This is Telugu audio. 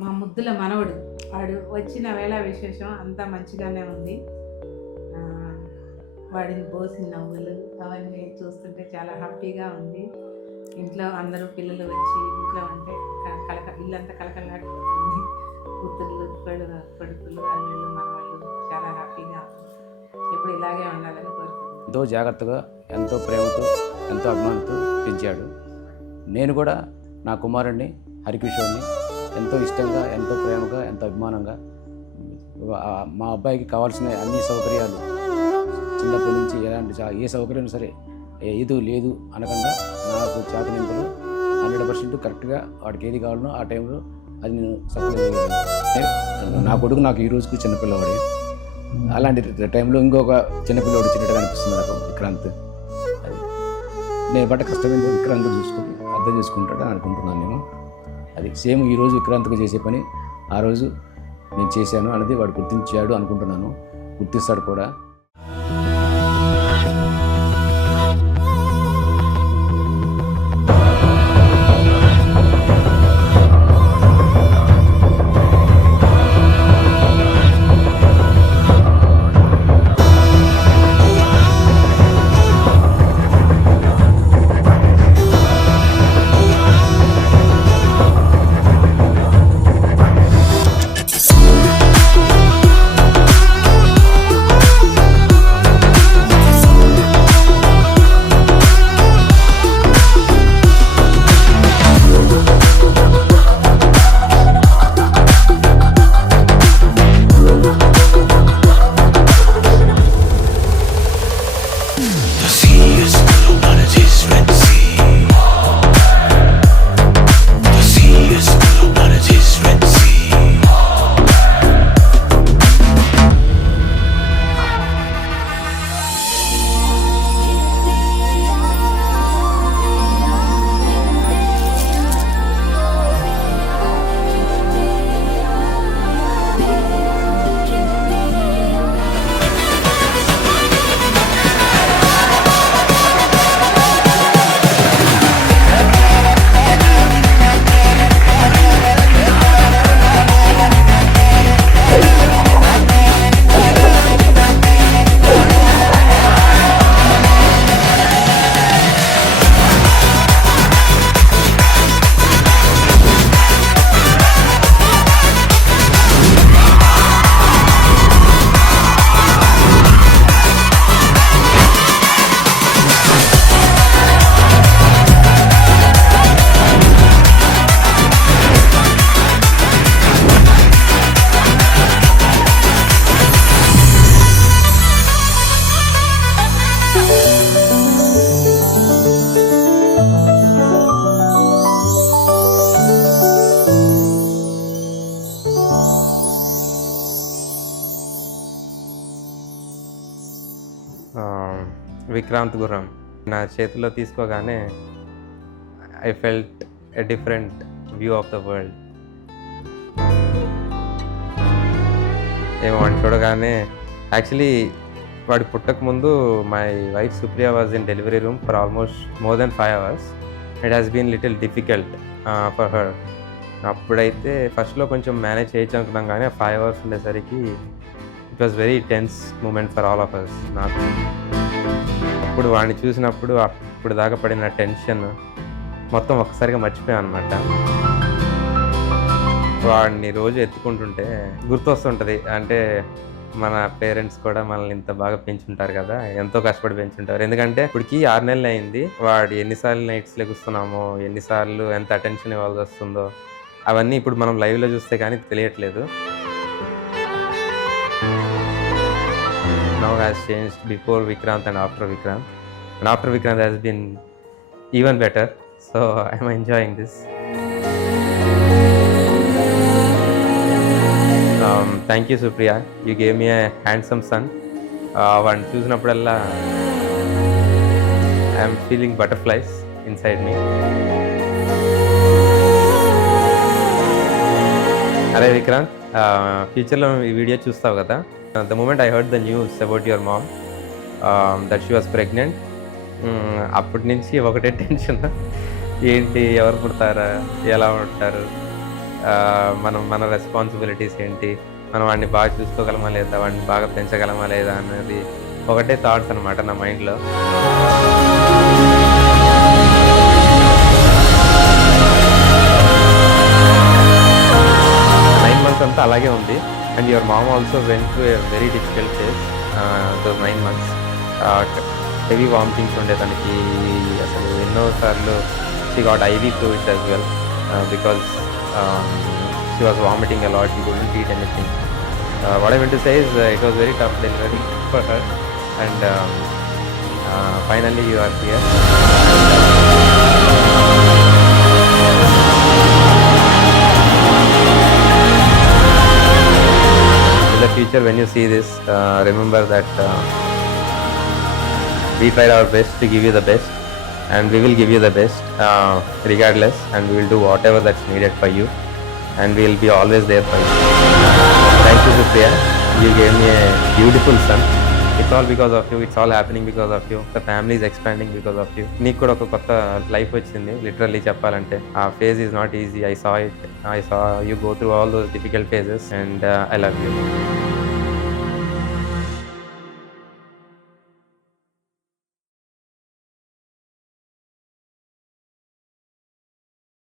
మా ముద్దుల మనవడు వాడు వచ్చిన వేళ విశేషం అంతా మంచిగానే ఉంది. వాడిని పోసిన నవ్వులు అవన్నీ చూస్తుంటే చాలా హ్యాపీగా ఉంది. ఇంట్లో అందరూ పిల్లలు వచ్చి ఇంట్లో అంటే ఇల్లంతా కలకలాడిపోతుంది. కూతుర్లు కొడుకులు అల్లుళ్ళు మనవాళ్ళు చాలా హ్యాపీగా ఎప్పుడు ఇలాగే ఉండాలని కోరుకుంటున్నాను. ఎంతో జాగ్రత్తగా ఎంతో ప్రేమతో ఎంతో అభిమానంతో పెంచాడు. నేను కూడా నా కుమారుడిని హరికిషోర్ని ఎంతో ఇష్టంగా ఎంతో ప్రేమగా ఎంతో అభిమానంగా మా అబ్బాయికి కావాల్సిన అన్ని సౌకర్యాలు చిన్నప్పటి నుంచి ఎలాంటి ఏ సౌకర్యం సరే ఏదో లేదు అనకుండా నాకు చేతనింపులు 100% కరెక్ట్గా వాడికి ఏది కావాలనో ఆ టైంలో అది నేను సప్లై చేయగలను. నా కొడుకు నాకు ఈ రోజుకు చిన్నపిల్లవాడే. అలాంటి టైంలో ఇంకొక చిన్నపిల్లవాడు వచ్చినట్టుగా అనిపిస్తుంది నాకు విక్రాంత్. అది నేను పడ్డ కష్టమైన విక్రాంత్ చూసుకొని అర్థం చేసుకుంటాడని అనుకుంటున్నాను నేను. అది సేమ్ ఈరోజు విక్రాంత్గా చేసే పని ఆ రోజు నేను చేశాను అనేది వాడు గుర్తించాడు అనుకుంటున్నాను. గుర్తిస్తాడు కూడా. విక్రాంత్ గుర్రం నా చేతిలో తీసుకోగానే I felt a different view of the world. ఏమో వాడిని చూడగానే యాక్చువల్లీ వాడి పుట్టక ముందు my wife Supriya was in delivery room for almost more than 5 hours. It has been little difficult for her. అప్పుడైతే ఫస్ట్లో కొంచెం మేనేజ్ చేయొచ్చు అనుకున్నాం, కానీ 5 hours ఉండేసరికి it was very tense moment for all of us. నాకు అప్పుడు వాడిని చూసినప్పుడు అప్పుడు దాకా పడిన టెన్షన్ మొత్తం ఒక్కసారిగా మర్చిపోయాను అనమాట. వాడిని రోజు ఎత్తుకుంటుంటే గుర్తొస్తుంటుంది. అంటే మన పేరెంట్స్ కూడా మనల్ని ఇంత బాగా పెంచుంటారు కదా, ఎంతో కష్టపడి పెంచుంటారు. ఎందుకంటే ఇప్పటికి 6 నెలలు అయింది. వాడు ఎన్నిసార్లు నైట్స్ లెగుస్తున్నామో, ఎన్నిసార్లు ఎంత అటెన్షన్ ఇవ్వాల్సి వస్తుందో అవన్నీ ఇప్పుడు మనం లైవ్లో చూస్తే కానీ తెలియట్లేదు. Now has changed before Vikrant and after Vikrant. And after Vikrant has been even better. So I am enjoying this. Thank you, Supriya. You gave me a handsome son. One చూసినప్పుడల్లా I am feeling butterflies inside me. అరే విక్రాంత్, ఫ్యూచర్లో ఈ వీడియో చూస్తావు కదా. The moment I heard the news about your mom, that she was pregnant, అప్పటి నుంచి ఒకటే టెన్షన్. ఏంటి, ఎవరు పుడతారా, ఎలా ఉంటారు, మన రెస్పాన్సిబిలిటీస్ ఏంటి, మనం వాడిని బాగా చూసుకోగలమా లేదా, వాడిని బాగా పెంచగలమా లేదా అనేది ఒకటే థాట్స్ అనమాట నా మైండ్లో. 9 months అంతా అలాగే ఉంది. And your mom also went to a very difficult phase those 9 months. Heavy vomitings ఉండే తనకి, అసలు ఎన్నోసార్లు she got IV fluids as well because she was vomiting a lot, she couldn't eat anything. What I mean to say is it was very tough delivery for her and finally you are here. In the future, when you see this, remember that we tried our best to give you the best, and we will give you the best regardless, and we will do whatever that's needed for you, and we will be always there for you. Thank you, Supriya. You gave me a beautiful son. It's all because of you. It's all happening because of you. The family is expanding because of you. నీకు కూడా ఒక కొత్త లైఫ్ వచ్చింది లిటరల్లీ చెప్పాలంటే. ఆ phase is not easy. I saw it. I saw you go through all those difficult phases, and I love you.